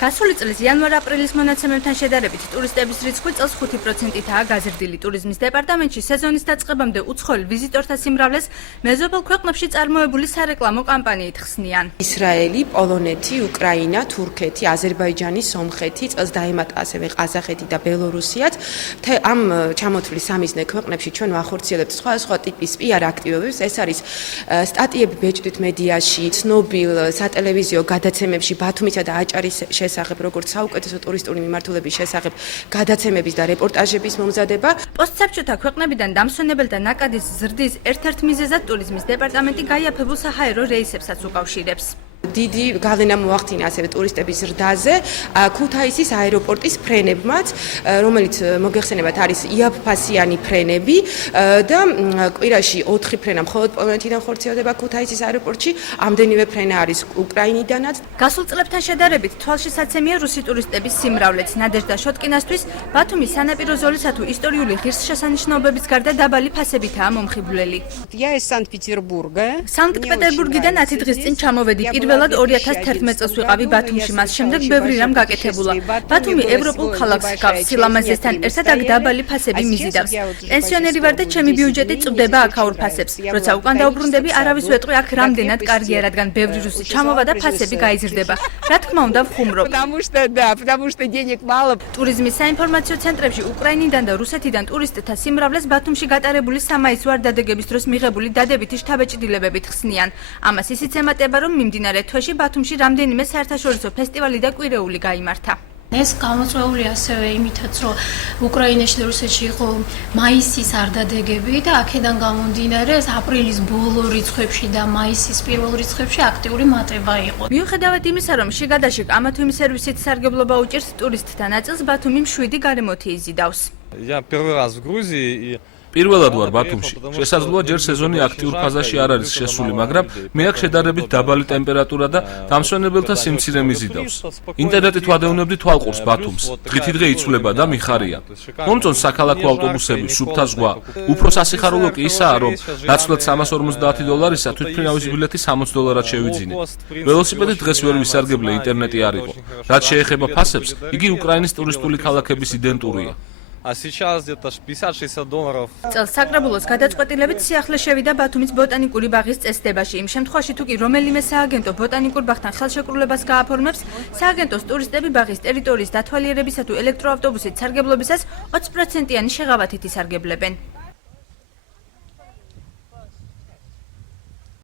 გასული წლის იანვარ-აპრილის მონაცემებთან შედარებით ტურისტების რიცხვი წელს 5%-ითაა გაზრდილი. ტურიზმის დეპარტამენტში სეზონის დაწყებამდე უცხოელ ვიზიტორთა სიმრავლეს მეზობელ ქვეყნებში წარმოებული სარეკლამო კამპანიით ხსნიან. ისრაელი, პოლონეთი, უკრაინა, თურქეთი, აზერბაიჯანი, სომხეთი, წელს დაემატა ასევე ყაზახეთი და ბელორუსიაც. ამ ჩამოთვლის სამიზნე ქვეყნებში ჩვენ ვახორციელებთ სხვადასხვა ტიპის PR აქტივობებს. ეს არის სტატიები ბეჭდვით მედიაში, ცნობილ სატელევიზიო გადაცემებში ბათუმისა და აჭარის შესახებ, როგორც საუკეთესო ტურისტული მიმართულების შესახებ გადაცემების და რეპორტაჟების მომზადება. პოსტსაბჭოთა ქვეყნებიდან დამსვენებელთა ნაკადის ზრდის ერთ-ერთ მიზეზად ტურიზმის დეპარტამენტი გაიაფებულ საჰაერო რეისებსაც უკავშირებს. დიდი გავლენა მოახდინა ასევე ტურისტების ზრდაზე ქუთაისის აეროპორტის ფრენებმაც, რომელიც მოგეხსენებათ არის იაფფასიანი ფრენები და კვირაში 4 ფრენა მხოლოდ პოლონეთიდან ხორციელდება ქუთაისის აეროპორტში, ამდენივე ფრენა არის უკრაინიდანაც. გასულ წლებთან შედარებით თვალშისაცემია რუსი ტურისტების სიმრავლეც. ნადეჟდა შოტკინასთვის ბათუმის სანაპირო ზოლისა თუ ისტორიული ღირსშესანიშნაობების გარდა დაბალი ფასებითაა მომხიბვლელი. სანქტ-პეტერბურგიდან 10 დღის წინ ჩამოვედი. პირველად 2011 წელს ვიყავი ბათუმში, მას შემდეგ ბევრი რამ გაკეთებულა. ბათუმი ევროპულ ქალაქს ჰგავს, სილამაზესთან ერთად აქ დაბალი ფასები მიზიდავს. პენსიონერი ვარ და ჩემი ბიუჯეტი წვდება აქაურ ფასებს. როცა უკან დაუბრუნდები, არავის ვეტყვი აქ რამდენად კარგია, რადგან ბევრი რუსი ჩამოვა და ფასები გაიზრდება. რა თქმა უნდა, ვხუმრობ. ტურიზმის საინფორმაციო ცენტრებში უკრაინიდან და რუსეთიდან ტურისტთა სიმრავლეს ბათუმში გატარებული სამაისო არდადეგების დროს მიღებული დადებითი შთაბეჭდილებებით ხსნიან. ამას ისიც ემატება, რომ მიმდინარე თვეში ბათუმში რამდენიმე საერთაშორისო ფესტივალი და კვირეული გაიმართა. ეს გამოწვეული ასევე იმითაც, რომ უკრაინაში და რუსეთში იყო მაისის არდადეგები და აქედან გამომდინარე აპრილის ბოლო რიცხვებში და მაისის პირველ რიცხვებში აქტიური მატება იყო. მიუხედავად იმისა, რომ შიგადაშიგ ამა თუ იმ სერვისით სარგებლობა უჭირს ტურისტთა ნაწილს, ბათუმი მშვიდი გარემოთი იზიდავს. პირველად ვარ ბათუმში. შესაძლოა ჯერ სეზონი აქტიურ ფაზაში არ არის შესული, მაგრამ მე აქ შედარებით დაბალი ტემპერატურა და დამსვენებელთა სიმცირე მიზიდავს. ინტერნეტით ვადევნებდი თვალყურს ბათუმს. დღითიდღე იცვლება და მიხარია. მომწონს საქალაქო ავტობუსები, სუფთა ზღვა. უფრო სასიხარულო კი ისაა, რომ ნაცვლად $350 თვითმფრინავის ბილეთი $60 შევიძინე. ველოსიპედი დღეს ვერ ვისარგებლე, ინტერნეტი არ იყო. რაც შეეხება ფასებს, იგი უკრაინის ტურისტული ქალაქების იდენტურია. წელს საკრებულოს გადაწყვეტილებით სიახლე შევიდა ბათუმის ბოტანიკური ბაღის წესდებაში. იმ შემთხვევაში თუ კი რომელიმე სააგენტო ბოტანიკურ ბაღთან ხელშეკრულებას გააფორმებს, სააგენტოს ტურისტები ბაღის ტერიტორიის დათვალიერებისა თუ ელექტროავტობუსით სარგებლობისას 20%-იანი შეღავათით ისარგებლებენ.